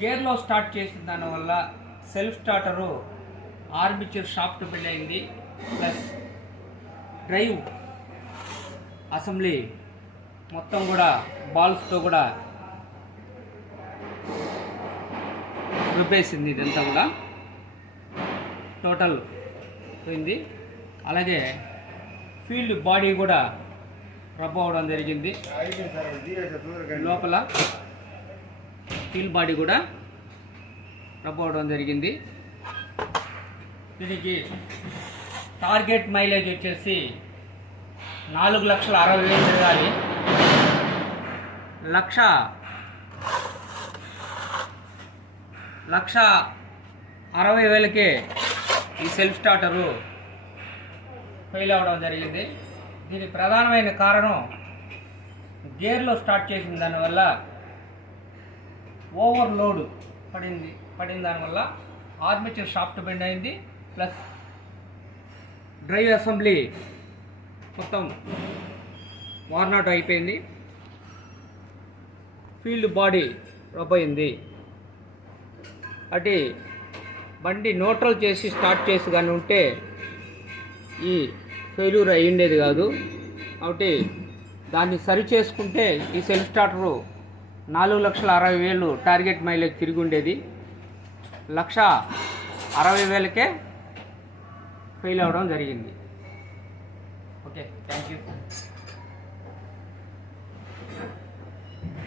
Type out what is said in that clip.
గేర్లో స్టార్ట్ చేసిన దానివల్ల self starter armature shaft bend అయింది, ప్లస్ డ్రైవ్ అసెంబ్లీ మొత్తం కూడా బాల్స్తో కూడా రుబ్బేసింది. ఇదంతా కూడా టోటల్ పోయింది. అలాగే ఫీల్డ్ బాడీ కూడా రబ్ అవ్వడం జరిగింది. లోపల ఫీల్డ్ బాడీ కూడా రబ్ అవ్వడం జరిగింది. దీనికి టార్గెట్ మైలేజ్ వచ్చేసి 4,60,000 తిరగాలి. 1,60,000కే ఈ సెల్ఫ్ స్టార్టరు ఫెయిల్ అవ్వడం జరిగింది. దీనికి ప్రధానమైన కారణం గేర్లో స్టార్ట్ చేసిన దానివల్ల ఓవర్లోడ్ పడిన దానివల్ల ఆర్మేచర్ షాఫ్ట్ బెండ్ అయింది, ప్లస్ డ్రైవ్ అసెంబ్లీ మొత్తం వార్నాట్ అయిపోయింది. ఫీల్డ్ బాడీ రబ్ అయింది. అటు బండి న్యూట్రల్ చేసి స్టార్ట్ చేసి కానీ ఉంటే ఈ ఫెయిల్యూర్ అయ్యిండేది కాదు. కాబట్టి దాన్ని సరి చేసుకుంటే ఈ సెల్ఫ్ స్టార్టరు 4,60,000 టార్గెట్ మైలేజ్ తిరిగి ఉండేది. 1,60,000కే ఫెయిల్ అవ్వడం జరిగింది. Okay, thank you.